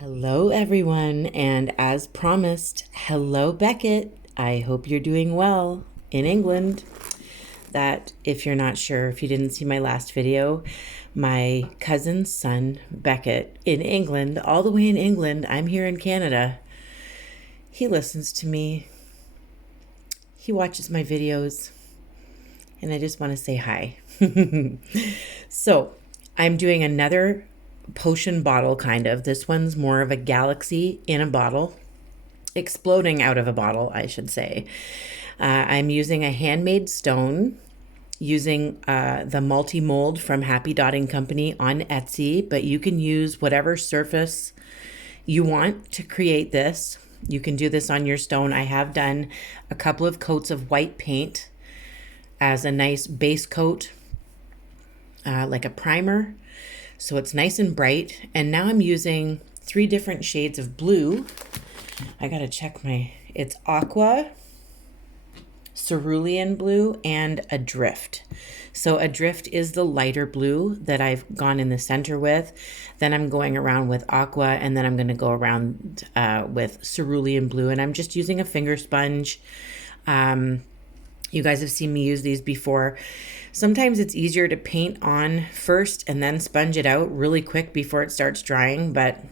Hello, everyone, and as promised, hello, Beckett. I hope you're doing well in England. That, if you're not sure, if you didn't see my last video, my cousin's son, Beckett, in England, all the way in England, I'm here in Canada. He listens to me, he watches my videos, and I just want to say hi. So, I'm doing another potion bottle, kind of. This one's more of a galaxy in a bottle, exploding out of a bottle, I should say. I'm using a handmade stone, using the multi-mold from Happy Dotting Company on Etsy, but you can use whatever surface you want to create this. You can do this on your stone. I have done a couple of coats of white paint as a nice base coat, like a primer. So it's nice and bright. And now I'm using 3 different shades of blue. I gotta check it's aqua, cerulean blue, and adrift. So adrift is the lighter blue that I've gone in the center with. Then I'm going around with aqua, and then I'm gonna go around with cerulean blue. And I'm just using a finger sponge. You guys have seen me use these before. Sometimes it's easier to paint on first and then sponge it out really quick before it starts drying, but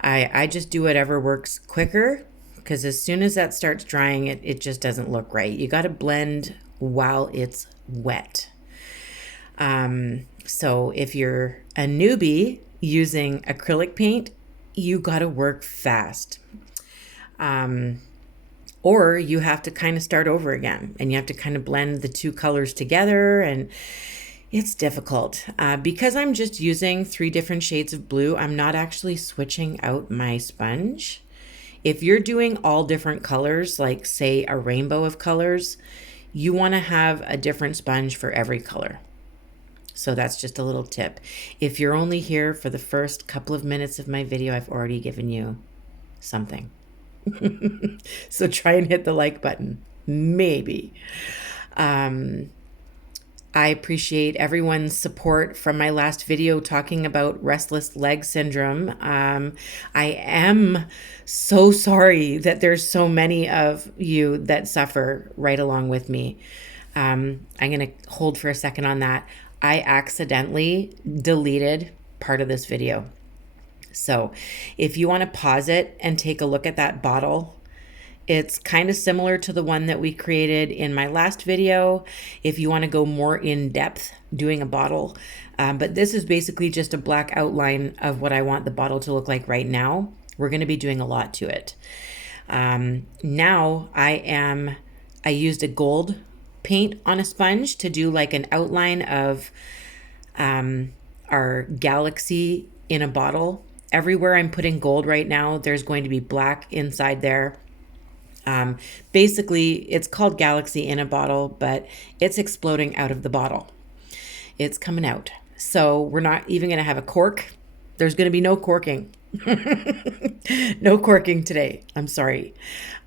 I just do whatever works quicker, because as soon as that starts drying, it just doesn't look right. You got to blend while it's wet. So if you're a newbie using acrylic paint, you got to work fast. Or you have to kind of start over again, and you have to kind of blend the 2 colors together, and it's difficult. Because I'm just using 3 different shades of blue, I'm not actually switching out my sponge. If you're doing all different colors, like say a rainbow of colors, you want to have a different sponge for every color. So that's just a little tip. If you're only here for the first couple of minutes of my video, I've already given you something. So try and hit the like button, maybe. I appreciate everyone's support from my last video talking about restless leg syndrome. I am so sorry that there's so many of you that suffer right along with me. I'm going to hold for a second on that. I accidentally deleted part of this video. So if you want to pause it and take a look at that bottle, it's kind of similar to the one that we created in my last video, if you want to go more in depth doing a bottle. But this is basically just a black outline of what I want the bottle to look like right now. We're going to be doing a lot to it. Now I used a gold paint on a sponge to do like an outline of our galaxy in a bottle. Everywhere I'm putting gold right now, there's going to be black inside there. Basically, it's called Galaxy in a bottle, but it's exploding out of the bottle. It's coming out. So we're not even going to have a cork. There's going to be no corking. No corking today. I'm sorry.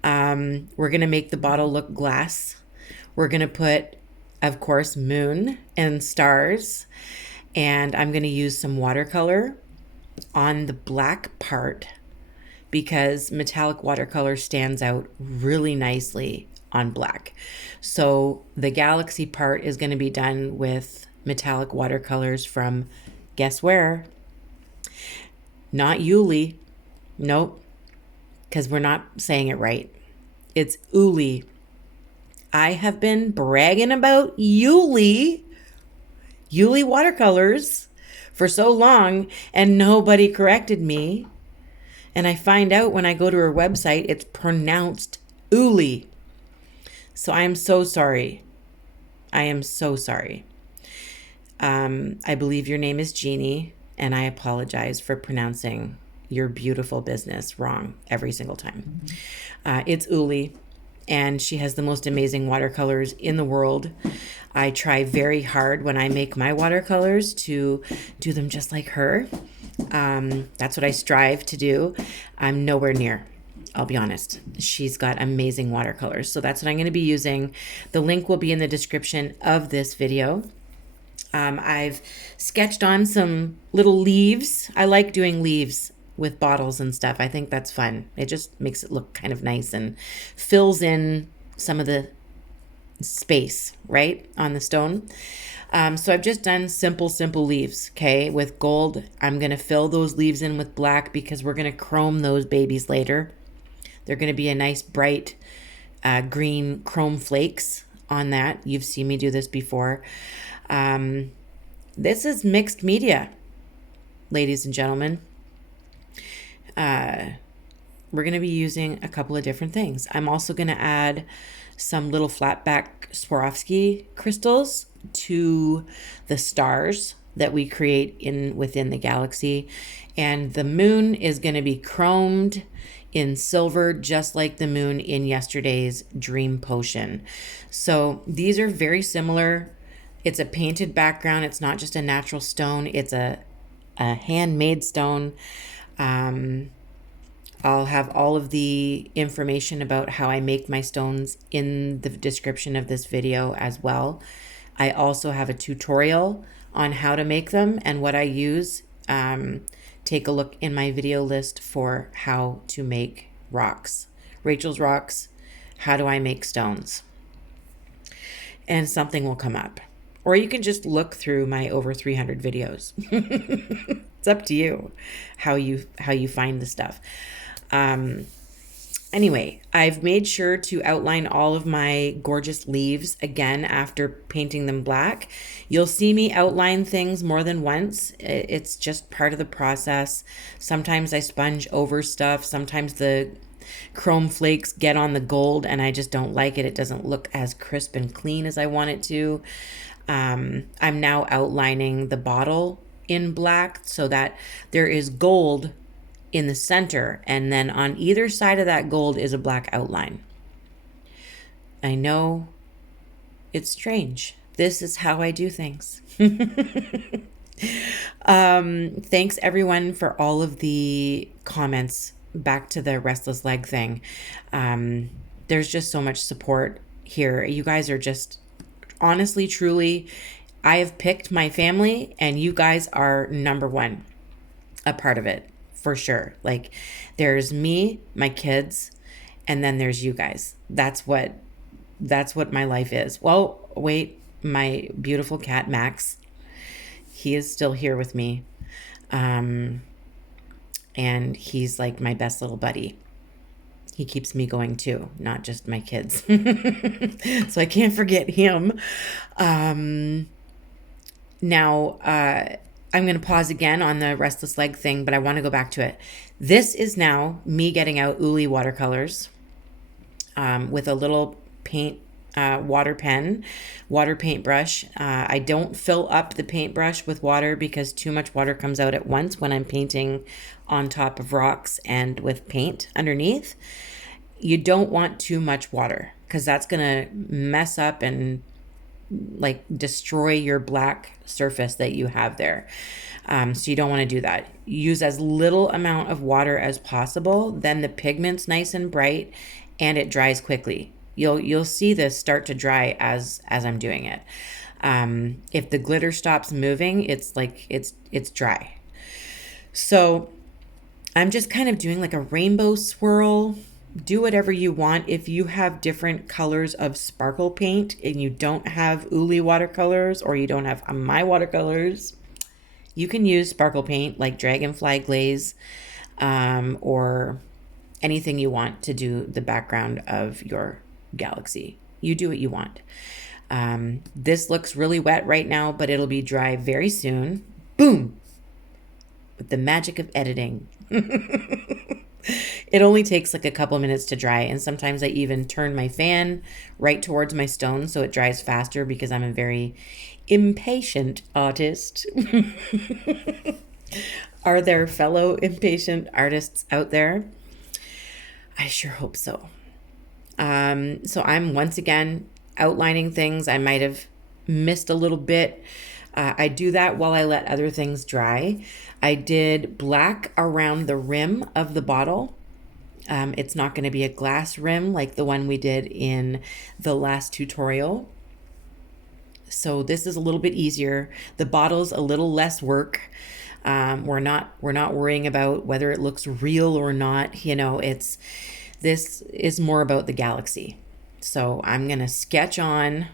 We're going to make the bottle look glass. We're going to put, of course, moon and stars. And I'm going to use some watercolor on the black part, because metallic watercolor stands out really nicely on black. So the galaxy part is going to be done with metallic watercolors from, guess where? Not Iuilewatercolours. Nope, because we're not saying it right. It's I have been bragging about Iuilewatercolours for so long, and nobody corrected me. And I find out when I go to her website, it's pronounced Uli. So I am so sorry. I am so sorry. I believe your name is Jeannie, and I apologize for pronouncing your beautiful business wrong every single time. It's Uli, and she has the most amazing watercolors in the world. I try very hard when I make my watercolors to do them just like her. That's what I strive to do. I'm nowhere near, I'll be honest. She's got amazing watercolors. So that's what I'm going to be using. The link will be in the description of this video. I've sketched on some little leaves. I like doing leaves with bottles and stuff. I think that's fun. It just makes it look kind of nice and fills in some of the space, right, on the stone. So I've just done simple leaves, okay, with gold. I'm going to fill those leaves in with black because we're going to chrome those babies later. They're going to be a nice bright green chrome flakes on that. You've seen me do this before. This is mixed media, ladies and gentlemen. We're going to be using a couple of different things. I'm also going to add some little flatback Swarovski crystals to the stars that we create within the galaxy. And the moon is going to be chromed in silver, just like the moon in yesterday's Dream Potion. So these are very similar. It's a painted background. It's not just a natural stone. It's a handmade stone. I'll have all of the information about how I make my stones in the description of this video as well. I also have a tutorial on how to make them and what I use. Take a look in my video list for how to make rocks. Rachel's Rocks, how do I make stones? And something will come up. Or you can just look through my over 300 videos. It's up to you how you find the stuff. Anyway, I've made sure to outline all of my gorgeous leaves again after painting them black. You'll see me outline things more than once. It's just part of the process. Sometimes I sponge over stuff. Sometimes the chrome flakes get on the gold and I just don't like it. It doesn't look as crisp and clean as I want it to. I'm now outlining the bottle in black so that there is gold in the center, and then on either side of that gold is a black outline. I know it's strange. This is how I do things. Thanks everyone for all of the comments back to the restless leg thing. There's just so much support here. You guys are just honestly, truly, I have picked my family and you guys are number one, a part of it. For sure. Like there's me, my kids, and then there's you guys. That's what my life is. Well, wait, my beautiful cat, Max, he is still here with me. And he's like my best little buddy. He keeps me going too, not just my kids. So I can't forget him. Now, I'm going to pause again on the restless leg thing, but I want to go back to it. This is now me getting out Iuilewatercolours with a little paint water paintbrush. I don't fill up the paintbrush with water because too much water comes out at once when I'm painting on top of rocks and with paint underneath. You don't want too much water because that's going to mess up and like destroy your black surface that you have there. So you don't want to do that. Use as little amount of water as possible. Then the pigment's nice and bright and it dries quickly. You'll see this start to dry as I'm doing it. If the glitter stops moving, it's like it's dry. So I'm just kind of doing like a rainbow swirl. Do whatever you want. If you have different colors of sparkle paint and you don't have Iuilewatercolours or you don't have my watercolors, you can use sparkle paint like dragonfly glaze or anything you want to do the background of your galaxy. You do what you want. This looks really wet right now, but it'll be dry very soon. Boom! With the magic of editing. It only takes like a couple minutes to dry, and sometimes I even turn my fan right towards my stone so it dries faster because I'm a very impatient artist. Are there fellow impatient artists out there? I sure hope so. So I'm once again outlining things I might have missed a little bit. I do that while I let other things dry. I did black around the rim of the bottle. It's not going to be a glass rim like the one we did in the last tutorial. So this is a little bit easier. The bottle's a little less work. We're not worrying about whether it looks real or not. You know, this is more about the galaxy. So I'm going to sketch on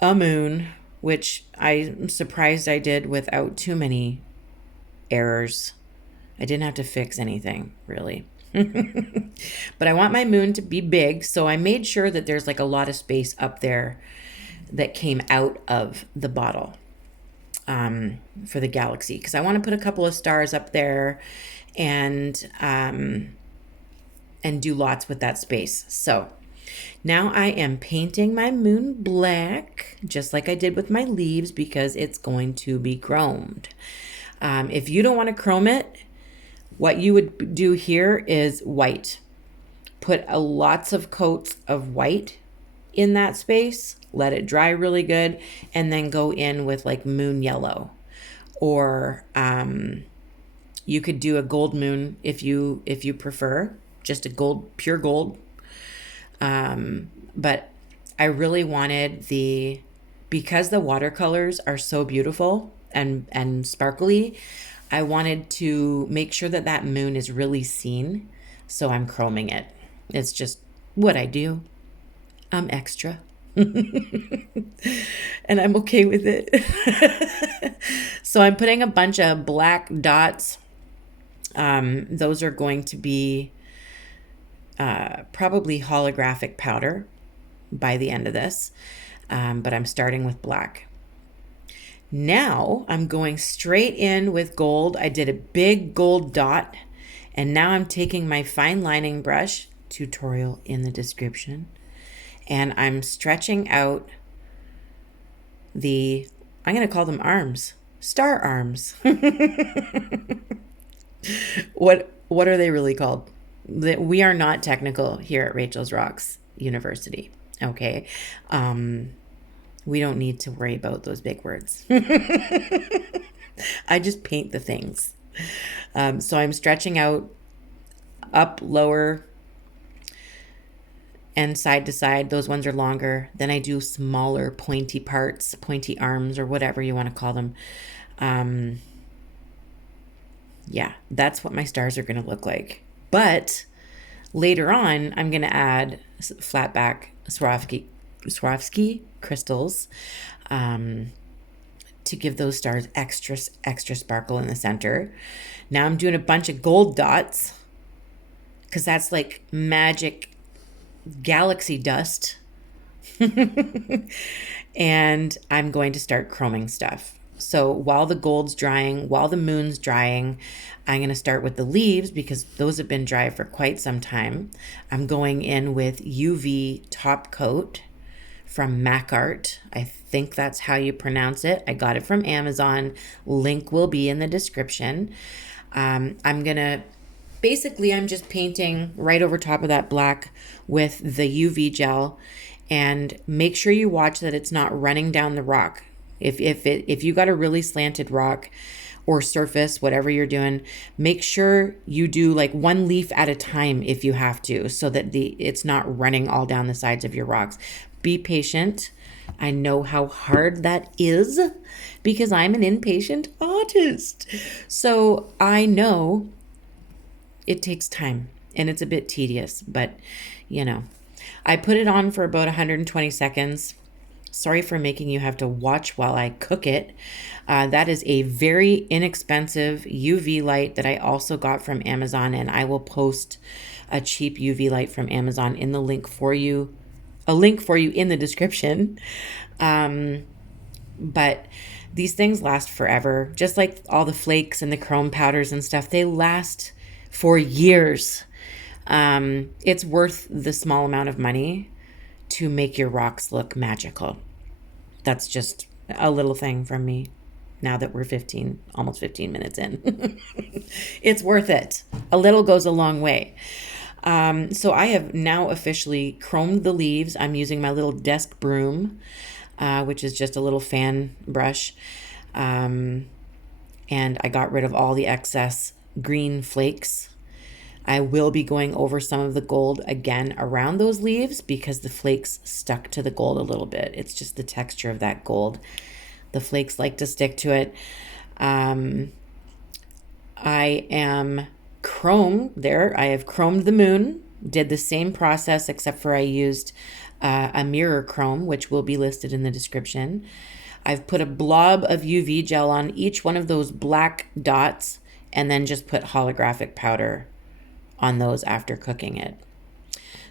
a moon, which I'm surprised I did without too many errors. I didn't have to fix anything, really. But I want my moon to be big, so I made sure that there's like a lot of space up there that came out of the bottle for the galaxy, because I want to put a couple of stars up there and do lots with that space. So now I am painting my moon black, just like I did with my leaves, because it's going to be chromed. If you don't want to chrome it, what you would do here is white. Put lots of coats of white in that space, let it dry really good, and then go in with like moon yellow. Or you could do a gold moon if you prefer, just a gold, pure gold. But I really wanted because the watercolors are so beautiful and sparkly, I wanted to make sure that that moon is really seen. So I'm chroming it. It's just what I do. I'm extra. And I'm okay with it. So I'm putting a bunch of black dots. Those are going to be probably holographic powder by the end of this. But I'm starting with black. Now I'm going straight in with gold. I did a big gold dot, and now I'm taking my fine lining brush, tutorial in the description, and I'm stretching out I'm going to call them arms, star arms. What are they really called? We are not technical here at Rachel's Rocks University. Okay. We don't need to worry about those big words. I just paint the things. So I'm stretching out up, lower, and side to side. Those ones are longer. Then I do smaller pointy parts, pointy arms, or whatever you want to call them. Yeah, that's what my stars are going to look like. But later on, I'm going to add flat back Swarovski crystals to give those stars extra sparkle in the center. Now I'm doing a bunch of gold dots because that's like magic galaxy dust. And I'm going to start chroming stuff. So while the gold's drying, while the moon's drying, I'm going to start with the leaves because those have been dry for quite some time. I'm going in with UV top coat from DecoArt. I think that's how you pronounce it. I got it from Amazon. Link will be in the description. I'm just painting right over top of that black with the UV gel, and make sure you watch that it's not running down the rock. If you got a really slanted rock or surface, whatever you're doing, make sure you do like one leaf at a time if you have to, so that it's not running all down the sides of your rocks. Be patient. I know how hard that is because I'm an impatient artist. So I know it takes time and it's a bit tedious, but I put it on for about 120 seconds. Sorry for making you have to watch while I cook it. That is a very inexpensive UV light that I also got from Amazon, and I will post a cheap UV light from Amazon in the link for you. A link for you in the description. But these things last forever. Just like all the flakes and the chrome powders and stuff, they last for years. It's worth the small amount of money to make your rocks look magical. That's just a little thing from me now that we're almost 15 minutes in. It's worth it. A little goes a long way. So I have now officially chromed the leaves. I'm using my little desk broom, which is just a little fan brush. And I got rid of all the excess green flakes. I will be going over some of the gold again around those leaves because the flakes stuck to the gold a little bit. It's just the texture of that gold. The flakes like to stick to it. I am I have chromed the moon, did the same process except for I used a mirror chrome, which will be listed in the description. I've put a blob of UV gel on each one of those black dots and then just put holographic powder on those after cooking it.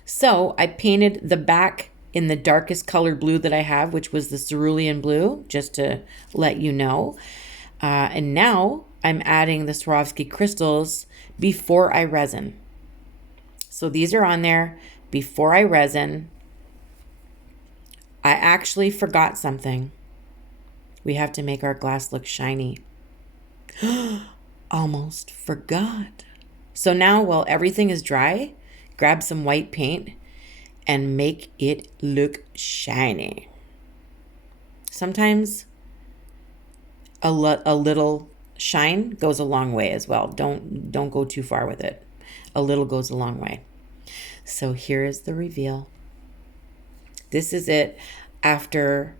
So I painted the back in the darkest color blue that I have, which was the cerulean blue, just to let you know. And now I'm adding the Swarovski crystals before I resin. So these are on there before I resin. I actually forgot something. We have to make our glass look shiny. Almost forgot. So now, while everything is dry, grab some white paint and make it look shiny. Sometimes a little shine goes a long way as well. Don't go too far with it. A little goes a long way. So here is the reveal. This is it after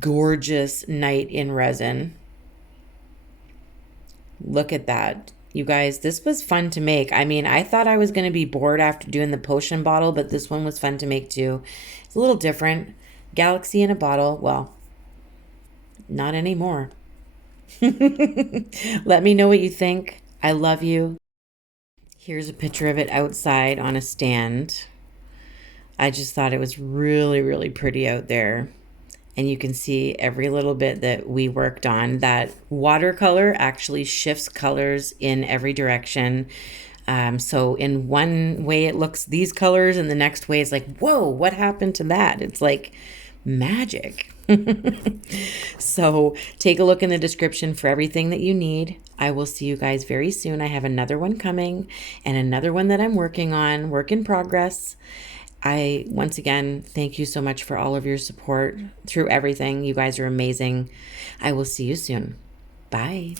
gorgeous night in resin. Look at that. You guys, this was fun to make. I mean, I thought I was going to be bored after doing the potion bottle, but this one was fun to make too. It's a little different. Galaxy in a bottle. Well, not anymore. Let me know what you think. I love you. Here's a picture of it outside on a stand. I just thought it was really, really pretty out there. And you can see every little bit that we worked on. That watercolor actually shifts colors in every direction. So in one way it looks these colors, and the next way it's like, whoa, what happened to that? It's like magic. So take a look in the description for everything that you need. I will see you guys very soon. I have another one coming and another one that I'm working on, work in progress. I, once again, thank you so much for all of your support through everything. You guys are amazing. I will see you soon. Bye.